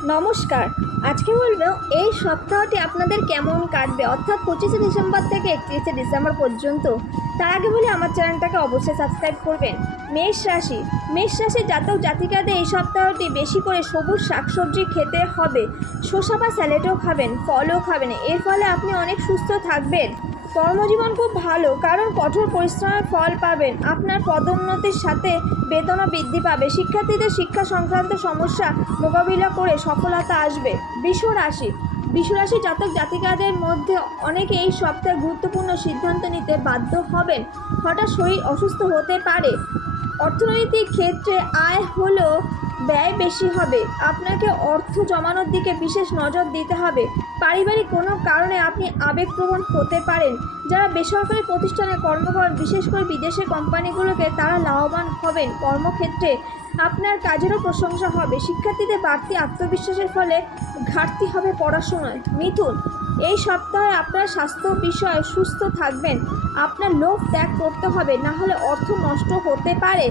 নমস্কার। আজকে বলবো এই সপ্তাহটি আপনাদের কেমন কাটবে, অর্থাৎ 25শে ডিসেম্বর থেকে 31শে ডিসেম্বর পর্যন্ত। তার আগে বলি আমার চ্যানেলটাকে অবশ্যই সাবস্ক্রাইব করবেন। মেষ রাশির জাতক জাতিকাদের এই সপ্তাহটি বেশি করে সবুজ শাকসবজি খেতে হবে। শসা বা স্যালাডও খাবেন, ফলও খাবেন। এর ফলে আপনি অনেক সুস্থ থাকবেন। কর্মজীবন খুব ভালো, কারণ কঠোর পরিশ্রমের ফল পাবেন। আপনার পদোন্নতির সাথে বেতনও বৃদ্ধি পাবে। শিক্ষার্থীদের শিক্ষা সংক্রান্ত সমস্যা মোকাবিলা করে সফলতা আসবে। বৃষ রাশি জাতক জাতিকাদের মধ্যে অনেকে এই সপ্তাহে গুরুত্বপূর্ণ সিদ্ধান্ত নিতে বাধ্য হবেন। হঠাৎ শরীর অসুস্থ হতে পারে। অর্থনৈতিক ক্ষেত্রে আয় হলেও ব্যয় বেশি হবে। আপনাকে অর্থ জমানোর দিকে বিশেষ নজর দিতে হবে। পারিবারিক কোনো কারণে আপনি আবেগপ্রবণ হতে পারেন। যারা বেসরকারি প্রতিষ্ঠানে কর্মকর, বিশেষ করে বিদেশের কোম্পানিগুলোকে, তারা লাভবান হবেন। কর্মক্ষেত্রে আপনার কাজেরও প্রশংসা হবে। শিক্ষার্থীদের বাড়তি আত্মবিশ্বাসের ফলে ঘাটতি হবে পড়াশোনায়। মিথুন, এই সপ্তাহে আপনার স্বাস্থ্য বিষয়ে সুস্থ থাকবেন। আপনার লোভ ত্যাগ করতে হবে, না হলে অর্থ নষ্ট হতে পারে।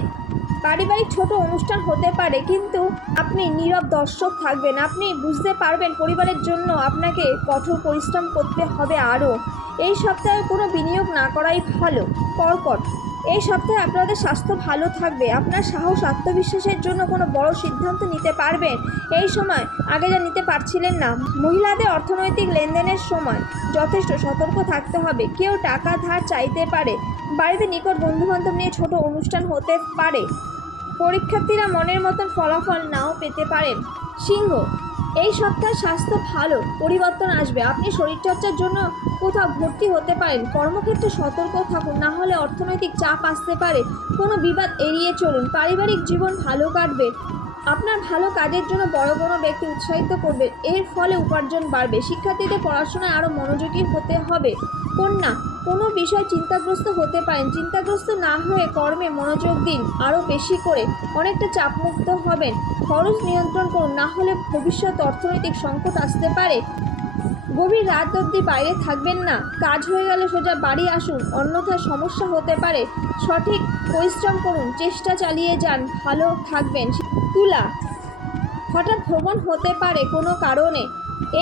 পারিবারিক ছোট অনুষ্ঠান হতে পারে, কিন্তু আপনি নীরব দর্শক থাকবেন। আপনি বুঝতে পারবেন পরিবারের জন্য আপনাকে কঠোর পরিশ্রম করতে হবে আরও। এই সপ্তাহে কোনো বিনিয়োগ না করাই ভালো। কর্কট, এই সপ্তাহে আপনাদের স্বাস্থ্য ভালো থাকবে। আপনার সাহস, আত্মবিশ্বাসের জন্য কোনো বড় সিদ্ধান্ত নিতে পারবেন এই সময়, আগে যা নিতে পারছিলেন না। মহিলাদের অর্থনৈতিক লেনদেনের সময় যথেষ্ট সতর্ক থাকতে হবে। কেউ টাকা ধার চাইতে পারে। বাড়িতে নিকট বন্ধুবান্ধব নিয়ে ছোট অনুষ্ঠান হতে পারে। পরীক্ষার্থীরা মনের মতন ফলাফল নাও পেতে পারেন। সিংহ, এই সপ্তাহে স্বাস্থ্য ভালো, পরিবর্তন আসবে। আপনি শরীরচর্চার জন্য কোথাও ভর্তি হতে পারেন। কর্মক্ষেত্রে সতর্ক থাকুন, না হলে অর্থনৈতিক চাপ আসতে পারে। কোনো বিবাদ এড়িয়ে চলুন। পারিবারিক জীবন ভালো কাটবে। আপনার ভালো কাজের জন্য বড় বড় ব্যক্তি উৎসাহিত করবে। এর ফলে উপার্জন বাড়বে। শিক্ষার্থীদের পড়াশোনায় আরও মনোযোগী হতে হবে। কন্যা, কোনো বিষয় চিন্তাগ্রস্ত হতে পারেন। চিন্তাগ্রস্ত না হয়ে কর্মে মনোযোগ দিন আরও বেশি করে। অনেকটা চাপমুক্ত হবেন। খরচ নিয়ন্ত্রণ করুন, না হলে ভবিষ্যৎ অর্থনৈতিক সংকট আসতে পারে। গভীর রাত অবধি বাইরে থাকবেন না। কাজ হয়ে গেলে সোজা বাড়ি আসুন, অন্যথায় সমস্যা হতে পারে। সঠিক পরিশ্রম করুন, চেষ্টা চালিয়ে যান, ভালো থাকবেন। তুলা, হঠাৎ ভ্রমণ হতে পারে কোনো কারণে।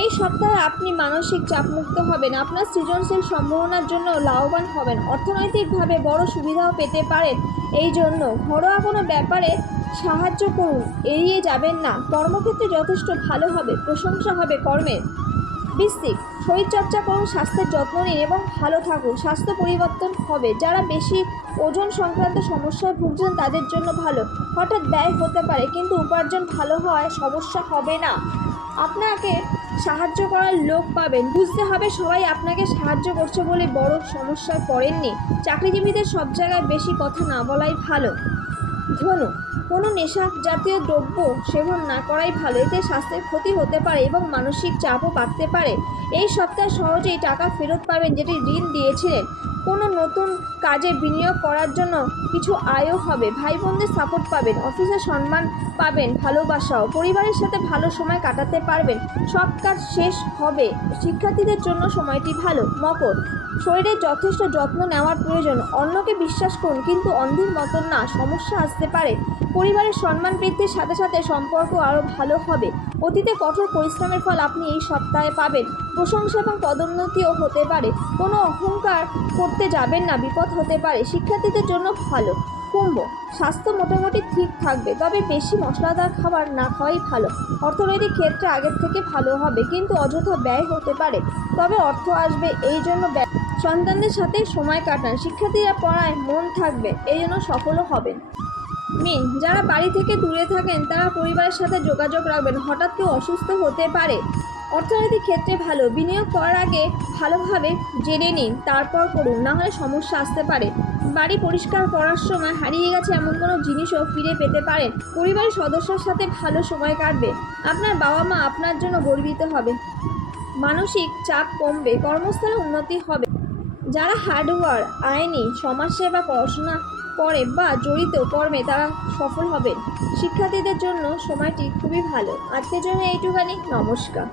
এই সপ্তাহে আপনি মানসিক চাপমুক্ত হবেন। আপনার সৃজনশীল সম্ভাবনার জন্য লাভবান হবেন। অর্থনৈতিকভাবে বড় সুবিধাও পেতে পারেন। এই জন্য ঘরোয়া কোনো ব্যাপারে সাহায্য করুন, এড়িয়ে যাবেন না। কর্মক্ষেত্রে যথেষ্ট ভালো হবে, প্রশংসা হবে কর্মের। বৃশ্চিক, শরীরচর্চা করুন, স্বাস্থ্যের যত্ন নিন এবং ভালো থাকুন। স্বাস্থ্য পরিবর্তন হবে। যারা বেশি ওজন সংক্রান্ত সমস্যায় ভুগছেন তাদের জন্য ভালো। হঠাৎ ব্যয় হতে পারে, কিন্তু উপার্জন ভালো হওয়ায় সমস্যা হবে না। আপনাকে সাহায্য করার লোক পাবেন। বুঝতে হবে সবাই আপনাকে সাহায্য করছে বলে বড় সমস্যায় পড়েননি। চাকরিজীবীদের সব জায়গায় বেশি কথা না বলাই ভালো। ধনু, কোনো নেশা জাতীয় দ্রব্য সেবন না করাই ভালো। এতে স্বাস্থ্যের ক্ষতি হতে পারে এবং মানসিক চাপও বাড়তে পারে। এই সপ্তাহে সহজেই টাকা ফেরত পাবেন যেটি ঋণ দিয়েছিলেন। কোনো নতুন কাজে বিনিয়োগ করার জন্য কিছু আয়ও হবে। ভাই বোনদের সাপোর্ট পাবেন। অফিসে সম্মান পাবেন, ভালোবাসাও। পরিবারের সাথে ভালো সময় কাটাতে পারবেন। সব কাজ শেষ হবে। শিক্ষার্থীদের জন্য সময়টি ভালো। মকর, শরীরের যথেষ্ট যত্ন নেওয়ার প্রয়োজন। অন্যকে বিশ্বাস করুন, কিন্তু অন্ধের মতন না। সমস্যা আসতে পারে। পরিবারের সম্মান বৃদ্ধির সাথে সাথে সম্পর্ক আরও ভালো হবে। অতীতে কঠোর পরিশ্রমের ফল আপনি এই সপ্তাহে পাবেন। প্রশংসা এবং পদোন্নতিও হতে পারে। কোনো অহংকার করতে যাবেন না, বিপদ হতে পারে। শিক্ষার্থীদের জন্য ভালো। কুম্ভ, স্বাস্থ্য মোটামুটি ঠিক থাকবে, তবে বেশি মশলাদার খাবার না খাওয়াই ভালো। অর্থনৈতিক ক্ষেত্রে আগের থেকে ভালো হবে, কিন্তু অযথা ব্যয় হতে পারে। তবে অর্থ আসবে, এই জন্য ব্যয়। সন্তানদের সাথে সময় কাটান। শিক্ষার্থীরা পড়ায় মন থাকবে, এই জন্য সফলও হবেন। মীন, যারা বাড়ি থেকে দূরে থাকেন তারা পরিবারের সাথে যোগাযোগ রাখবেন। হঠাৎ কেউ অসুস্থ হতে পারে। অর্থনৈতিক ক্ষেত্রে ভালো। বিনিয়োগ করার আগে ভালোভাবে জেনে নিন, তারপর করুন, না হলে সমস্যা আসতে পারে। বাড়ি পরিষ্কার করার সময় হারিয়ে গেছে এমন কোনো জিনিসও ফিরে পেতে পারেন। পরিবারের সদস্যের সাথে ভালো সময় কাটবে। আপনার বাবা মা আপনার জন্য গর্বিত হবে। মানসিক চাপ কমবে, কর্মস্থলে উন্নতি হবে। যারা হার্ডওয়ার্ক, আইনি, সমাজসেবা, পড়াশোনা করে বা জড়িত কর্মে তারা সফল হবেন। শিক্ষার্থীদের জন্য সময়টি খুবই ভালো। আজকের জন্য এইটুখানি। নমস্কার।